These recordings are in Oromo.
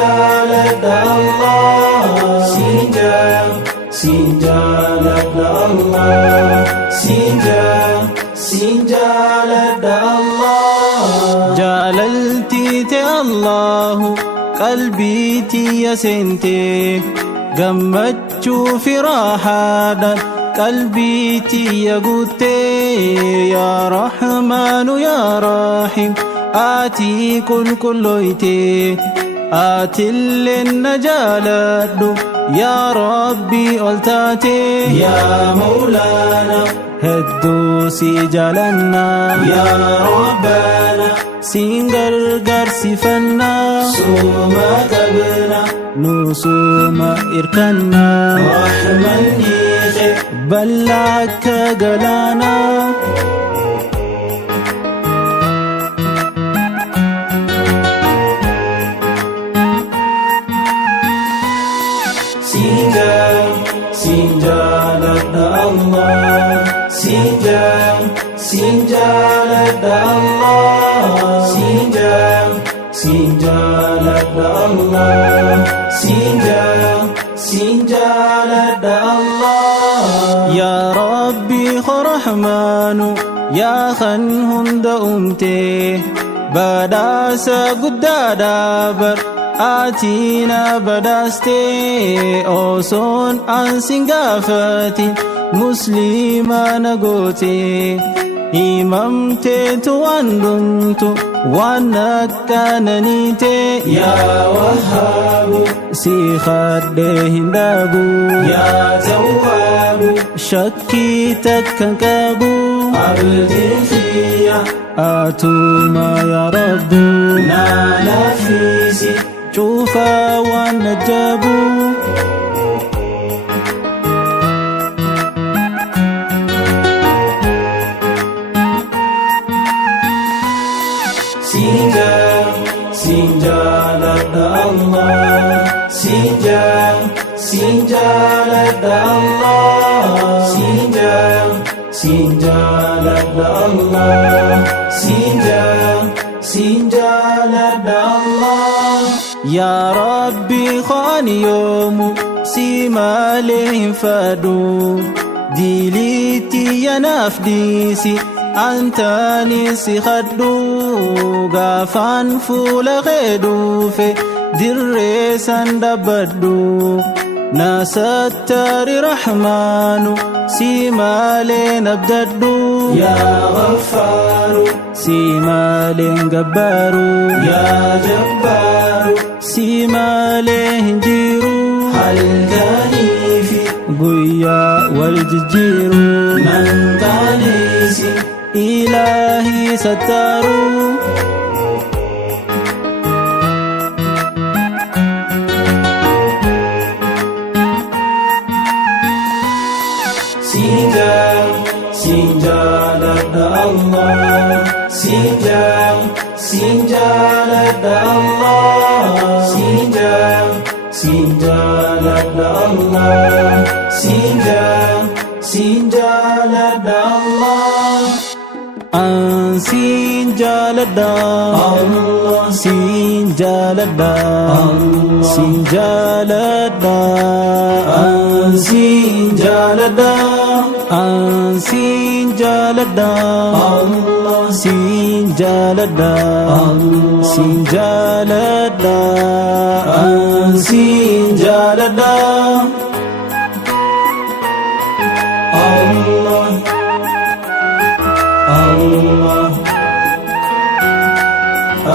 jaaladha Allah siin jaaladha Allah siin jaaladha Allah jaalaltii te Allahu qalbii tiyya seentee gammachuu fi raahaadhaan qalbii tiyya guuttee yaa Rahmaanu yaa Rahiim aatii qulqullooytee aatilleen na jaaladhu yaa Rabbii ol taatee yaa Mawlaana hedduu si jaalannaa yaa Rabbaana siin gargaarsifannaa suuma qabna nuusuma irkannaa Rahmanni kee bal'aa akka galaanaa siin jaaladha Allah siin jaaladha Allah siin jaaladha Allah siin jaaladha Allah yaa Rabbi Rahmaanu yaa kan hunda uumtee badhaasa guddaadhaa bar aatina badhaastee osoon ansin gaafatin musliima na gootee himamteetu waan dhumtu waan akkananiitee yaa Wahhaabu si kadhee hin dhaabu yaa Tawwaabu shakkii takkan qabu abdiin kiyya aatuma yaa Rabbu naa laafisi cufa waan ajabu siin jaaladha Allah siin jaaladha Allah siin jaaladha Allah siin jaaladha Allah yaa Rabbi khani yoomu si malee hin fadhu diiliitti yanaaf dhiisi antaani si khadhu gaafaan fuula kee dhufe dirree san dhabbadhu nasattari Rahmaanu si malee nabdadhu yaa Ghaffaaru si malee gabbaaru yaa Jabbaaru si malee hin jiru halkaniifi guyyaa wal jijjiiru nan taaneesi Ilaahi sattaaru siin jaaladha Allah siin jaaladha Allah siin jaaladha Allah siin jaaladha Allah siin jaaladha Allah siin jaaladha siin jaaladha siin jaaladha siin jaaladha Allah siin jaaladha siin jaaladha siin jaaladha Allah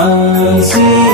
Allah siin